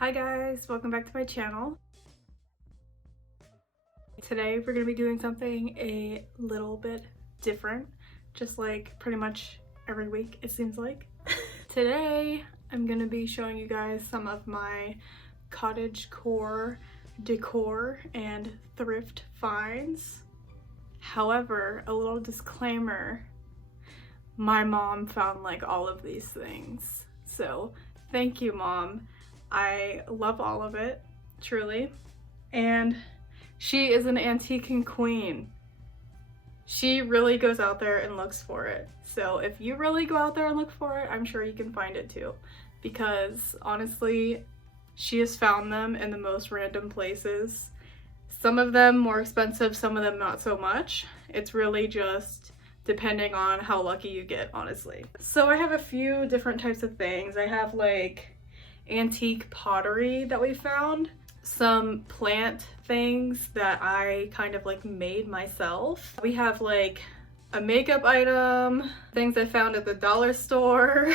Hi guys, welcome back to my channel. Today we're going to be doing something a little bit different, just like pretty much every week it seems like. Today I'm going to be showing you guys some of my cottagecore decor and thrift finds. However, a little disclaimer, my mom found like all of these things. So thank you, Mom. I love all of it, truly. And she is an antiquing queen. She really goes out there and looks for it. So if you really go out there and look for it, I'm sure you can find it too. Because honestly, she has found them in the most random places. Some of them more expensive, some of them not so much. It's really just depending on how lucky you get, honestly. So I have a few different types of things. I have like antique pottery that we found, some plant things that I kind of like made myself. We have like a makeup item, things I found at the dollar store,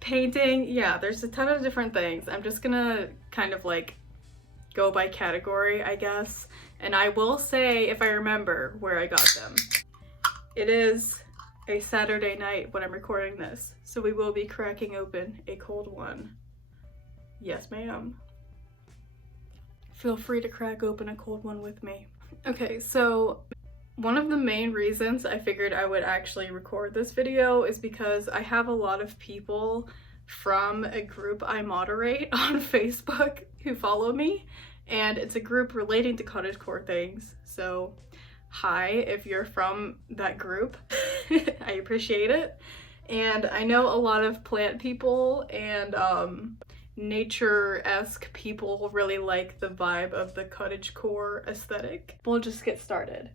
painting. Yeah, there's a ton of different things. I'm just gonna kind of like go by category, I guess. And I will say, if I remember where I got them. It is a Saturday night when I'm recording this, so we will be cracking open a cold one. Yes, ma'am. Feel free to crack open a cold one with me. Okay, so one of the main reasons I figured I would actually record this video is because I have a lot of people from a group I moderate on Facebook who follow me, and it's a group relating to cottagecore things. So hi, if you're from that group, I appreciate it. And I know a lot of plant people and nature-esque people really like the vibe of the cottagecore aesthetic. We'll just get started.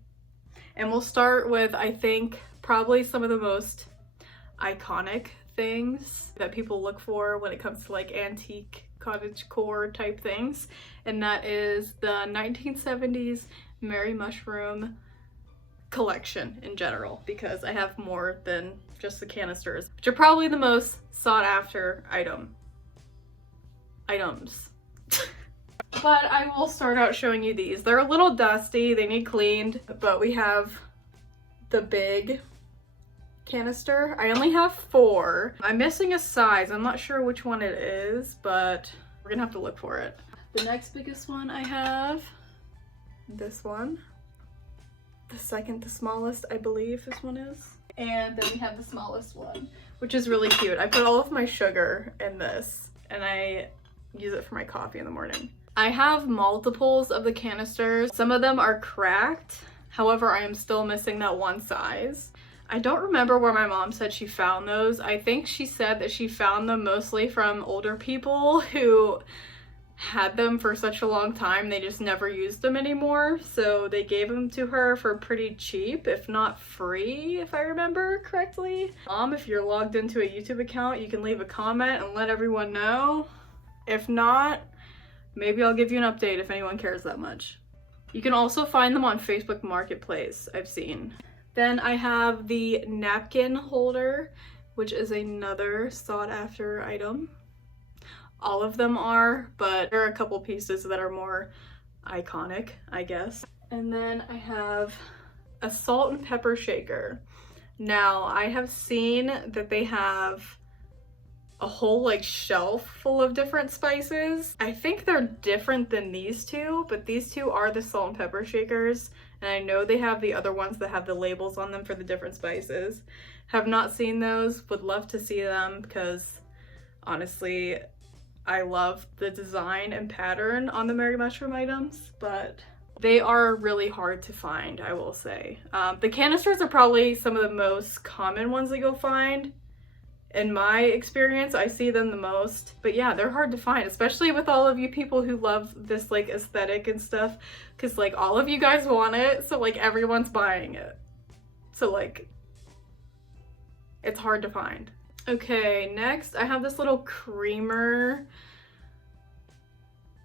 And we'll start with, I think, probably some of the most iconic things that people look for when it comes to like antique cottagecore type things. And that is the 1970s Mary Mushroom collection in general, because I have more than just the canisters, which are probably the most sought after items. But I will start out showing you these. They're a little dusty, they need cleaned, but we have the big canister. I only have 4. I'm missing a size. I'm not sure which one it is, but we're gonna have to look for it. The next biggest one I have, this one. The second to smallest, I believe this one is. And then we have the smallest one, which is really cute. I put all of my sugar in this, and I use it for my coffee in the morning. I have multiples of the canisters. Some of them are cracked. However, I am still missing that one size. I don't remember where my mom said she found those. I think she said that she found them mostly from older people who had them for such a long time, they just never used them anymore. So they gave them to her for pretty cheap, if not free, if I remember correctly. If you're logged into a YouTube account, you can leave a comment and let everyone know. If not, maybe I'll give you an update if anyone cares that much. You can also find them on Facebook Marketplace, I've seen. Then I have the napkin holder, which is another sought after item. All of them are, but there are a couple pieces that are more iconic, I guess. And then I have a salt and pepper shaker. Now, I have seen that they have a whole like shelf full of different spices. I think they're different than these two, but these two are the salt and pepper shakers. And I know they have the other ones that have the labels on them for the different spices. Have not seen those, would love to see them because honestly, I love the design and pattern on the Mary Mushroom items, but they are really hard to find, I will say. The canisters are probably some of the most common ones that you'll find. In my experience, I see them the most. But yeah, they're hard to find, especially with all of you people who love this like aesthetic and stuff, because like all of you guys want it, so like everyone's buying it. So like, it's hard to find. Okay, next I have this little creamer,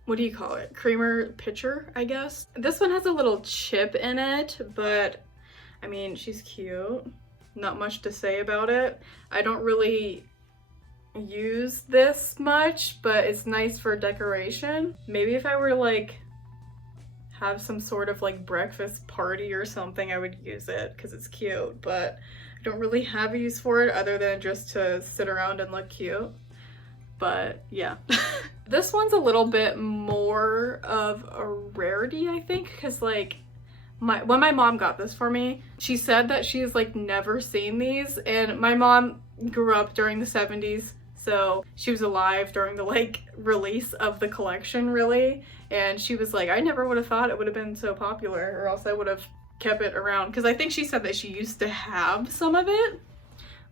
what do you call it? Creamer pitcher, I guess. This one has a little chip in it, but I mean, she's cute. Not much to say about it. I don't really use this much, but it's nice for decoration. Maybe if I were to like have some sort of like breakfast party or something, I would use it because it's cute, but I don't really have a use for it other than just to sit around and look cute. But yeah. This one's a little bit more of a rarity, I think, because like when my mom got this for me, she said that she's like never seen these, and my mom grew up during the 70s, so she was alive during the like release of the collection, really, and she was like, I never would have thought it would have been so popular, or else I would have kept it around, because I think she said that she used to have some of it.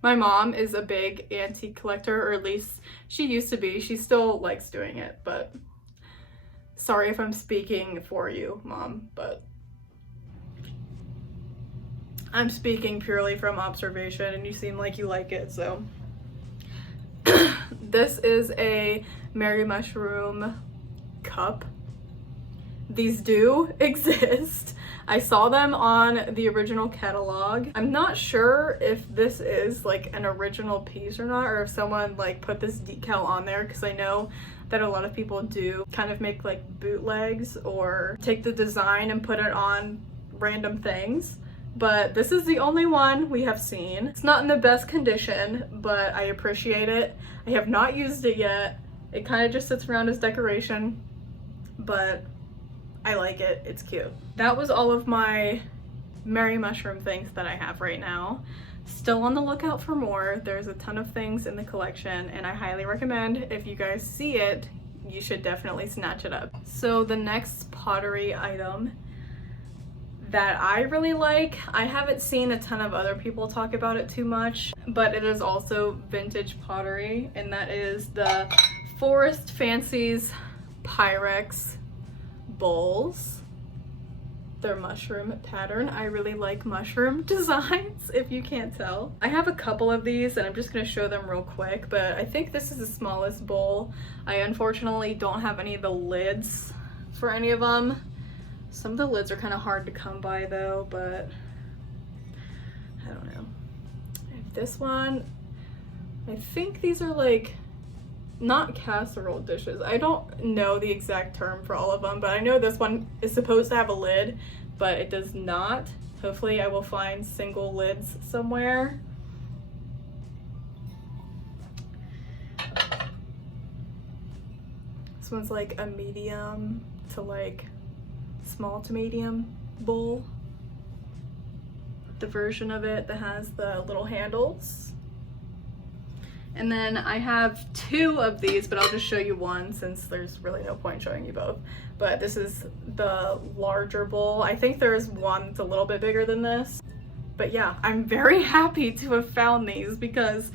My mom is a big antique collector, or at least she used to be. She still likes doing it, but sorry if I'm speaking for you, Mom, but I'm speaking purely from observation, and you seem like you like it, so. This is a Mary Mushroom cup. These do exist. I saw them on the original catalog. I'm not sure if this is like an original piece or not, or if someone like put this decal on there, because I know that a lot of people do kind of make like bootlegs or take the design and put it on random things. But this is the only one we have seen. It's not in the best condition, but I appreciate it. I have not used it yet. It kind of just sits around as decoration, but I like it. It's cute. That was all of my Mary Mushroom things that I have right now. Still on the lookout for more. There's a ton of things in the collection, and I highly recommend, if you guys see it, you should definitely snatch it up. So the next pottery item that I really like, I haven't seen a ton of other people talk about it too much, but it is also vintage pottery, and that is the Forest Fancies Pyrex bowls. They're mushroom pattern. I really like mushroom designs, if you can't tell. I have a couple of these and I'm just gonna show them real quick, but I think this is the smallest bowl. I unfortunately don't have any of the lids for any of them. Some of the lids are kind of hard to come by though, but I don't know. This one, I think these are like not casserole dishes. I don't know the exact term for all of them, but I know this one is supposed to have a lid, but it does not. Hopefully I will find single lids somewhere. This one's like a medium to like small to medium bowl. The version of it that has the little handles. And then I have two of these, but I'll just show you one since there's really no point showing you both. But this is the larger bowl. I think there's one that's a little bit bigger than this. But yeah, I'm very happy to have found these because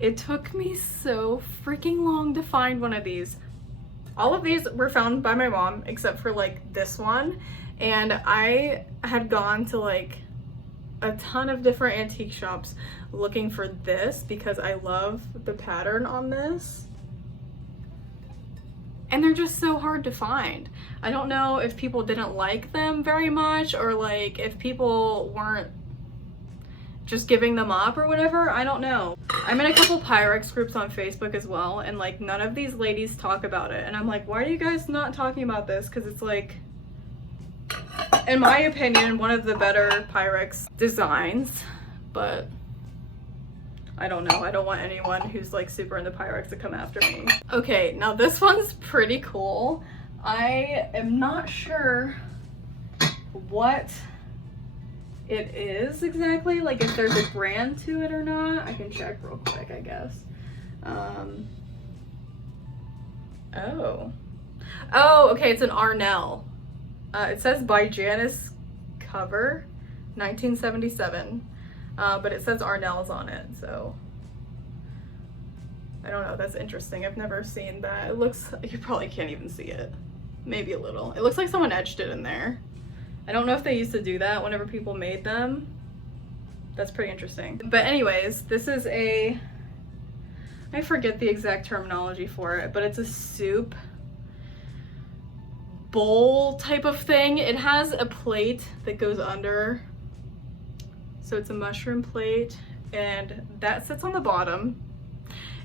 it took me so freaking long to find one of these. All of these were found by my mom except for like this one. And I had gone to like a ton of different antique shops looking for this because I love the pattern on this, and they're just so hard to find. I don't know if people didn't like them very much, or like if people weren't just giving them up or whatever. I don't know. I'm in a couple Pyrex groups on Facebook as well, and like none of these ladies talk about it, and I'm like, why are you guys not talking about this? Because it's like, in my opinion, one of the better Pyrex designs, but I don't know. I don't want anyone who's like super into Pyrex to come after me. Okay, now this one's pretty cool. I am not sure what it is exactly, like if there's a brand to it or not. I can check real quick, I guess. Oh, okay, it's an Arnell. It says by Janice cover, 1977, but it says Arnell's on it, so I don't know. That's interesting. I've never seen that. It looks, you probably can't even see it. Maybe a little. It looks like someone etched it in there. I don't know if they used to do that whenever people made them. That's pretty interesting. But anyways, this is a, I forget the exact terminology for it, but it's a soup bowl type of thing. It has a plate that goes under, so it's a mushroom plate, and that sits on the bottom,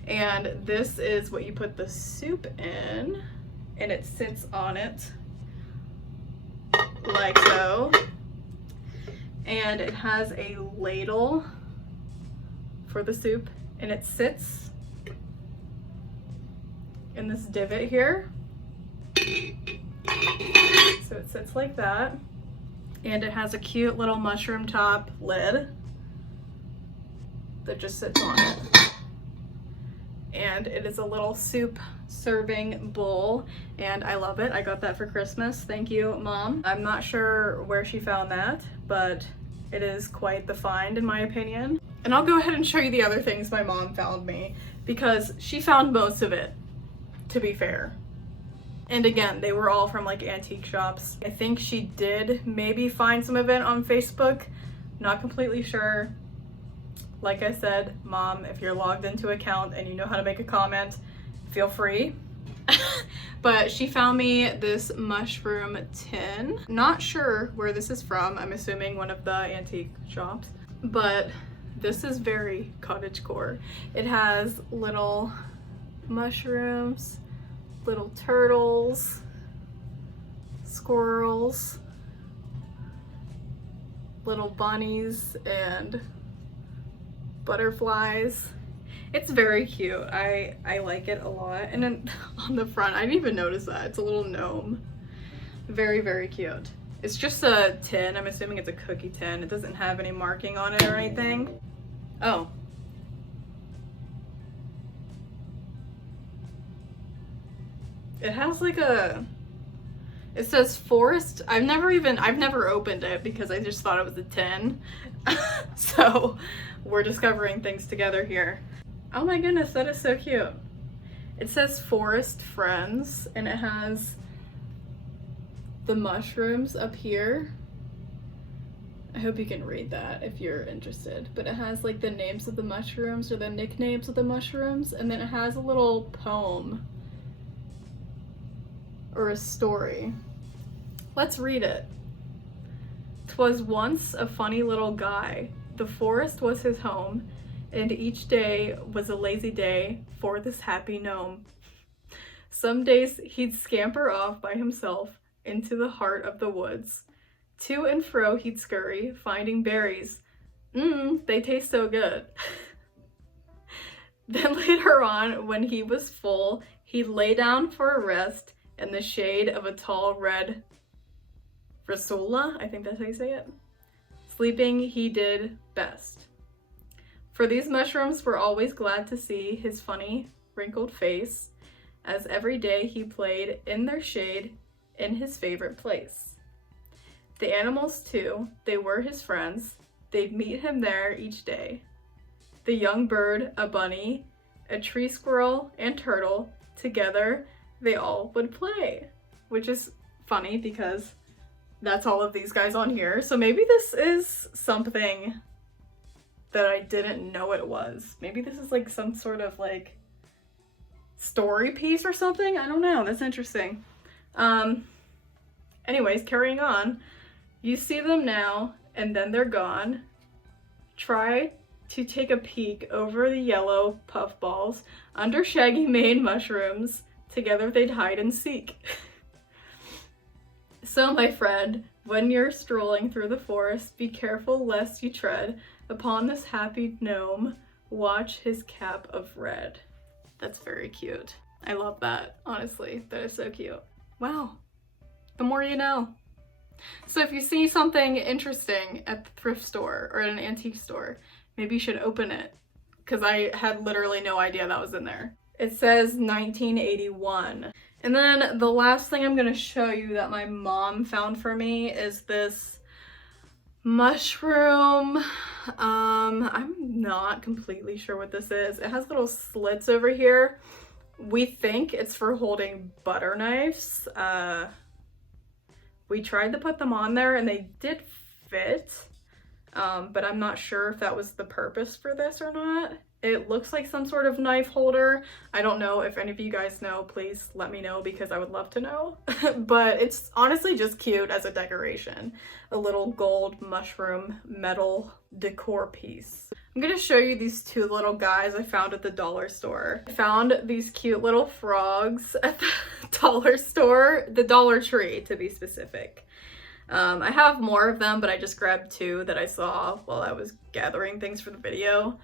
And this is what you put the soup in, and it sits on it like so. And it has a ladle for the soup, and it sits in this divot here. So it sits like that, and it has a cute little mushroom top lid that just sits on it. And it is a little soup serving bowl, and I love it. I got that for Christmas. Thank you, Mom. I'm not sure where she found that, but it is quite the find in my opinion. And I'll go ahead and show you the other things my mom found me, because she found most of it, to be fair. And again, they were all from like antique shops. I think she did maybe find some of it on Facebook. Not completely sure. Like I said, Mom, if you're logged into an account and you know how to make a comment, feel free. But she found me this mushroom tin. Not sure where this is from. I'm assuming one of the antique shops. But this is very cottagecore. It has little mushrooms, little turtles, squirrels, little bunnies, and butterflies. It's very cute. I like it a lot. And then on the front, I didn't even notice that. It's a little gnome. Very, very cute. It's just a tin. I'm assuming it's a cookie tin. It doesn't have any marking on it or anything. Oh. It has like a, it says forest. I've never opened it because I just thought it was a tin. So we're discovering things together here. Oh my goodness, that is so cute. It says forest friends, and it has the mushrooms up here. I hope you can read that if you're interested. But it has like the names of the mushrooms or the nicknames of the mushrooms, and then it has a little poem or a story. Let's read it. "'Twas once a funny little guy. The forest was his home, and each day was a lazy day for this happy gnome. Some days he'd scamper off by himself into the heart of the woods. To and fro he'd scurry, finding berries. They taste so good. Then later on, when he was full, he'd lay down for a rest in the shade of a tall red rasula, I think that's how you say it. Sleeping he did best. For these mushrooms were always glad to see his funny, wrinkled face, as every day he played in their shade in his favorite place. The animals, too, they were his friends. They'd meet him there each day. The young bird, a bunny, a tree squirrel, and turtle, together they all would play." Which is funny because that's all of these guys on here. So maybe this is something that I didn't know it was. Maybe this is like some sort of like story piece or something. I don't know. That's interesting. Anyways, carrying on. You see them now, and then they're gone. Try to take a peek over the yellow puffballs under shaggy mane mushrooms. Together they'd hide and seek. So, my friend, when you're strolling through the forest, be careful lest you tread upon this happy gnome. Watch his cap of red. That's very cute. I love that, honestly. That is so cute. Wow. The more you know. So if you see something interesting at the thrift store or at an antique store, maybe you should open it, because I had literally no idea that was in there. It says 1981. And then the last thing I'm gonna show you that my mom found for me is this mushroom. I'm not completely sure what this is. It has little slits over here. We think it's for holding butter knives. We tried to put them on there and they did fit, but I'm not sure if that was the purpose for this or not. It looks like some sort of knife holder. I don't know. If any of you guys know, please let me know because I would love to know. But it's honestly just cute as a decoration. A little gold mushroom metal decor piece. I'm gonna show you these two little guys I found at the dollar store. I found these cute little frogs at the dollar store, the Dollar Tree to be specific. I have more of them, but I just grabbed two that I saw while I was gathering things for the video.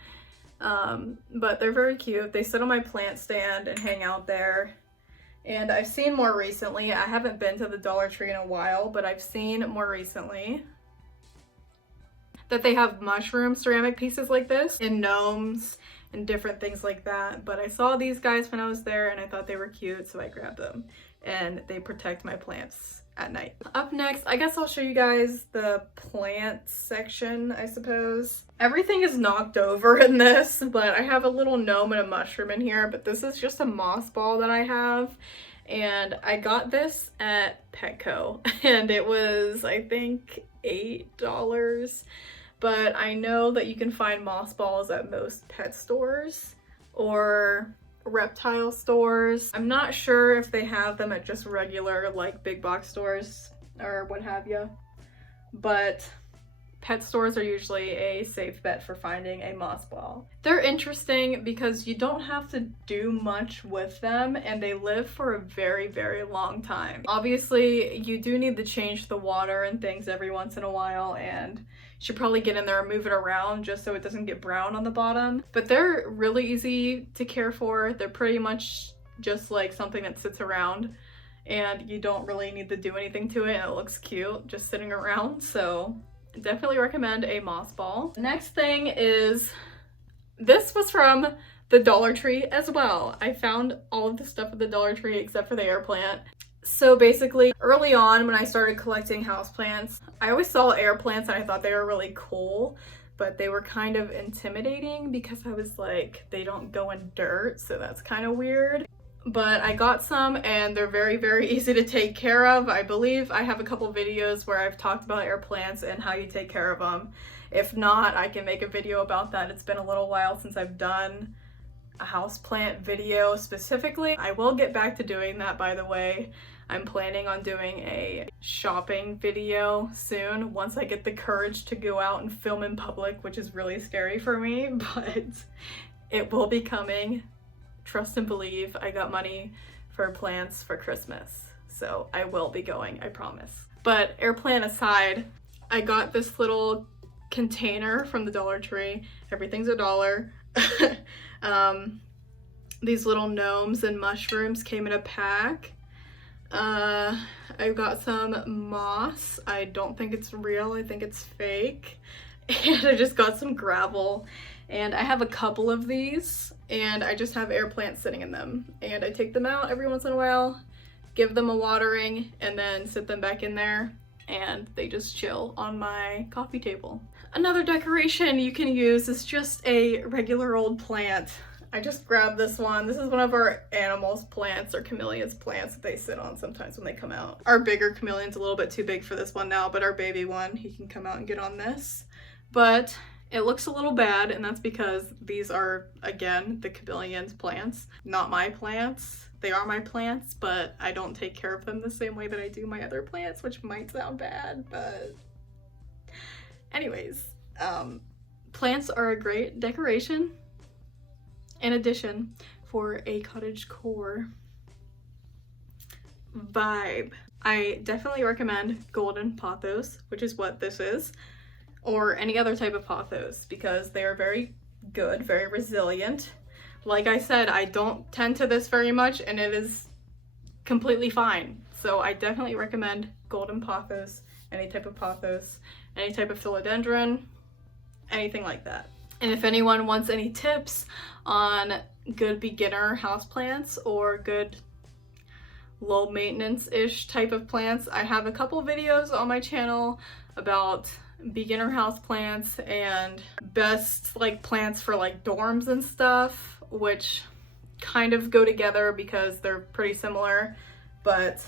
But they're very cute. They sit on my plant stand and hang out there. And I've seen more recently, I haven't been to the Dollar Tree in a while, but I've seen more recently that they have mushroom ceramic pieces like this and gnomes and different things like that. But I saw these guys when I was there and I thought they were cute, so I grabbed them. And they protect my plants at night. Up next, I guess I'll show you guys the plant section, I suppose. Everything is knocked over in this, but I have a little gnome and a mushroom in here, but this is just a moss ball that I have. And I got this at Petco and it was, I think, $8. But I know that you can find moss balls at most pet stores or reptile stores. I'm not sure if they have them at just regular like big box stores or what have you, but pet stores are usually a safe bet for finding a moss ball. They're interesting because you don't have to do much with them and they live for a very, very long time. Obviously, you do need to change the water and things every once in a while, and you should probably get in there and move it around just so it doesn't get brown on the bottom. But they're really easy to care for. They're pretty much just like something that sits around and you don't really need to do anything to it and it looks cute just sitting around. So definitely recommend a moss ball. Next thing is, this was from the Dollar Tree as well. I found all of the stuff at the Dollar Tree except for the air plant. So basically, early on when I started collecting houseplants, I always saw air plants and I thought they were really cool, but they were kind of intimidating because I was like, they don't go in dirt, so that's kind of weird. But I got some and they're very, very easy to take care of. I believe I have a couple videos where I've talked about air plants and how you take care of them. If not, I can make a video about that. It's been a little while since I've done a houseplant video specifically. I will get back to doing that, by the way. I'm planning on doing a shopping video soon once I get the courage to go out and film in public, which is really scary for me, but it will be coming. Trust and believe. I got money for plants for Christmas, so I will be going, I promise. But air plant aside, I got this little container from the Dollar Tree. Everything's $1. These little gnomes and mushrooms came in a pack. I got some moss. I don't think it's real, I think it's fake. And I just got some gravel. And I have a couple of these and I just have air plants sitting in them. And I take them out every once in a while, give them a watering, and then sit them back in there and they just chill on my coffee table. Another decoration you can use is just a regular old plant. I just grabbed this one. This is one of our animals plants or chameleons plants that they sit on sometimes when they come out. Our bigger chameleon's a little bit too big for this one now, but our baby one, he can come out and get on this. But it looks a little bad, and that's because these are, again, the chameleon's plants, not my plants. They are my plants, but I don't take care of them the same way that I do my other plants, which might sound bad, but anyways, plants are a great decoration and addition for a cottagecore vibe. I definitely recommend golden pothos, which is what this is, or any other type of pothos, because they are very good, very resilient. Like I said, I don't tend to this very much and it is completely fine. So I definitely recommend golden pothos, any type of pothos, any type of philodendron, anything like that. And if anyone wants any tips on good beginner houseplants or good low maintenance-ish type of plants, I have a couple videos on my channel about beginner houseplants and best like plants for like dorms and stuff, which kind of go together because they're pretty similar. But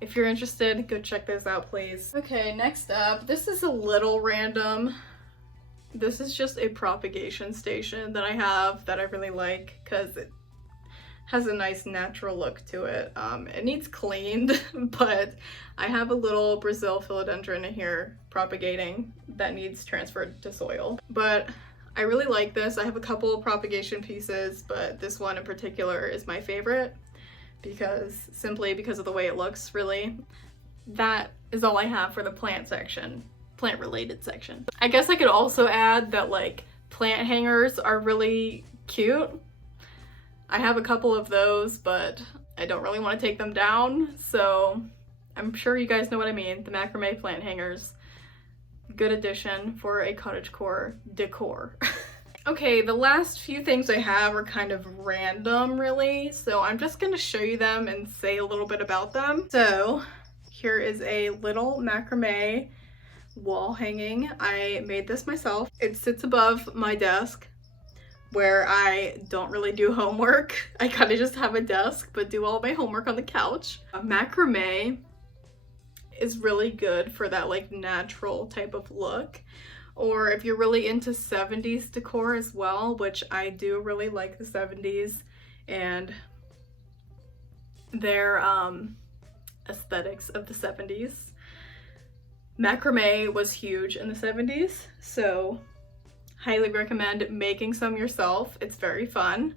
if you're interested, go check those out, please. Okay, next up, this is a little random, This is just a propagation station that I have that I really like because it has a nice natural look to it. It needs cleaned, but I have a little Brazil philodendron in here propagating that needs transferred to soil. But I really like this. I have a couple of propagation pieces, but this one in particular is my favorite simply because of the way it looks, really. That is all I have for the plant section. Plant related section. I guess I could also add that like plant hangers are really cute. I have a couple of those, but I don't really want to take them down, so I'm sure you guys know what I mean. The macrame plant hangers. Good addition for a cottagecore decor. Okay, the last few things I have are kind of random, really, so I'm just gonna show you them and say a little bit about them. So here is a little macrame wall hanging. I made this myself. It sits above my desk where I don't really do homework. I kind of just have a desk but do all my homework on the couch. Macrame is really good for that like natural type of look, or if you're really into 70s decor as well, which I do really like the 70s and their aesthetics of the 70s. Macrame was huge in the 70s, so highly recommend making some yourself. It's very fun.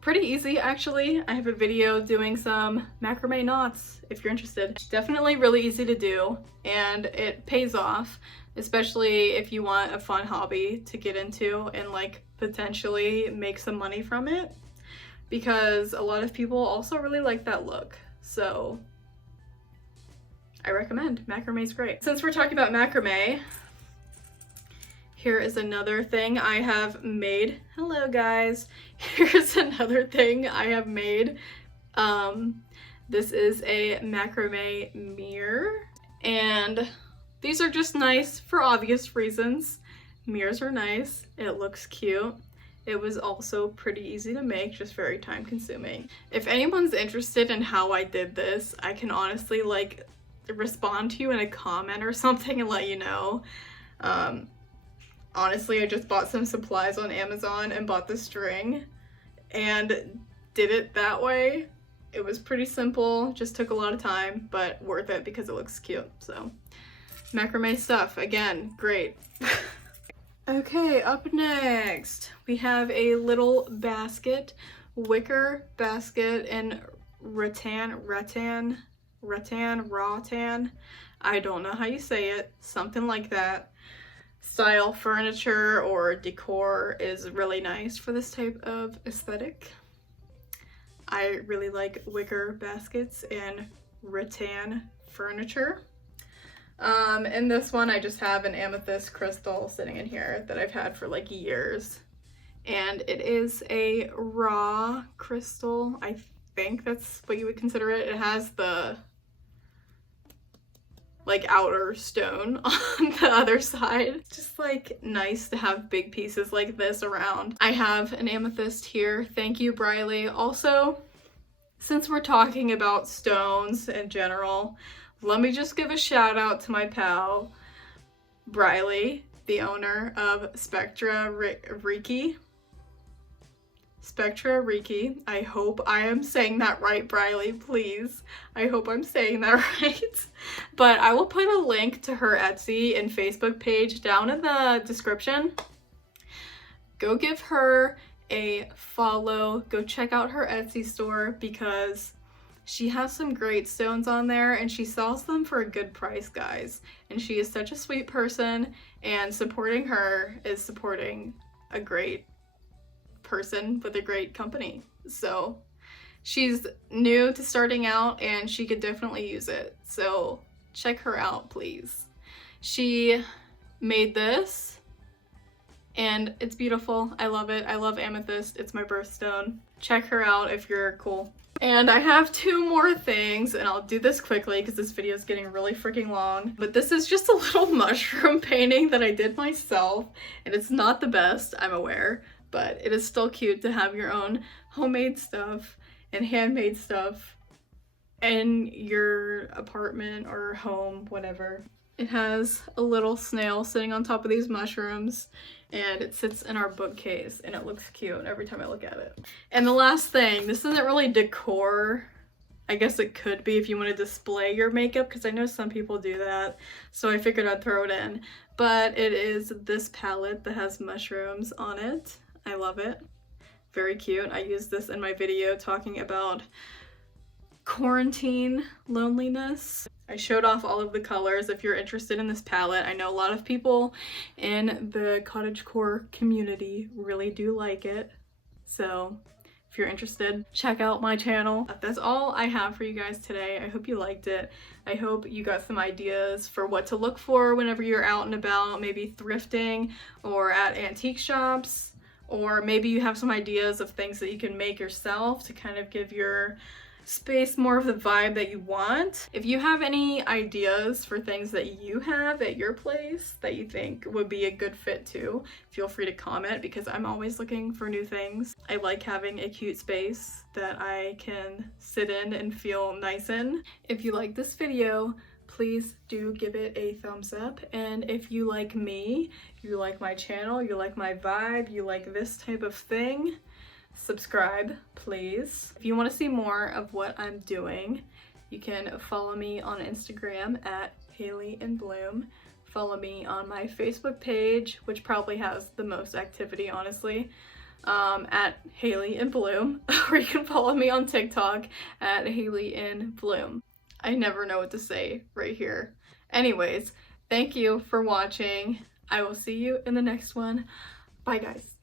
Pretty easy, actually. I have a video doing some macrame knots if you're interested. Definitely really easy to do, and it pays off, especially if you want a fun hobby to get into and like potentially make some money from it, because a lot of people also really like that look. So I recommend. Macrame is great. Since we're talking about macrame, here is another thing I have made. Hello guys. Here's another thing I have made. This is a macrame mirror, and these are just nice for obvious reasons. Mirrors are nice. It looks cute. It was also pretty easy to make, just very time consuming. If anyone's interested in how I did this, I can honestly like respond to you in a comment or something and let you know. Honestly, I just bought some supplies on Amazon and bought the string and did it that way. It was pretty simple, just took a lot of time, but worth it because it looks cute. So macrame stuff, again, great. Okay, up next we have a little basket, wicker basket in rattan, I don't know how you say it, something like that. Style furniture or decor is really nice for this type of aesthetic. I really like wicker baskets and rattan furniture. In this one I just have an amethyst crystal sitting in here that I've had for like years, and it is a raw crystal. I think that's what you would consider it. It has the like outer stone on the other side. It's just like nice to have big pieces like this around. I have an amethyst here. Thank you, Briley. Also, since we're talking about stones in general, let me just give a shout out to my pal, Briley, the owner of Spectra Reiki. Spectra Reiki. I hope I am saying that right, Briley, please. I hope I'm saying that right. But I will put a link to her Etsy and Facebook page down in the description. Go give her a follow. Go check out her Etsy store because she has some great stones on there and she sells them for a good price, guys. And she is such a sweet person, and supporting her is supporting a great person with a great company. So she's new to starting out and she could definitely use it. So check her out, please. She made this and it's beautiful. I love it. I love amethyst. It's my birthstone. Check her out if you're cool. And I have two more things, and I'll do this quickly because this video is getting really freaking long. But this is just a little mushroom painting that I did myself, and it's not the best, I'm aware, but it is still cute to have your own homemade stuff and handmade stuff in your apartment or home, whatever. It has a little snail sitting on top of these mushrooms, and it sits in our bookcase, and it looks cute every time I look at it. And the last thing, this isn't really decor. I guess it could be if you want to display your makeup, because I know some people do that, so I figured I'd throw it in. But it is this palette that has mushrooms on it. I love it. Very cute. I used this in my video talking about quarantine loneliness. I showed off all of the colors if you're interested in this palette. I know a lot of people in the cottagecore community really do like it. So if you're interested, check out my channel. That's all I have for you guys today. I hope you liked it. I hope you got some ideas for what to look for whenever you're out and about, maybe thrifting or at antique shops, or maybe you have some ideas of things that you can make yourself to kind of give your space more of the vibe that you want. If you have any ideas for things that you have at your place that you think would be a good fit too, feel free to comment, because I'm always looking for new things. I like having a cute space that I can sit in and feel nice in. If you like this video, please do give it a thumbs up, and if you like me, you like my channel, you like my vibe, you like this type of thing, subscribe, please. If you want to see more of what I'm doing, you can follow me on Instagram at Haley and Bloom. Follow me on my Facebook page, which probably has the most activity, honestly, at Haley and Bloom. Or you can follow me on TikTok at Haley and Bloom. I never know what to say right here. Anyways, thank you for watching. I will see you in the next one. Bye, guys.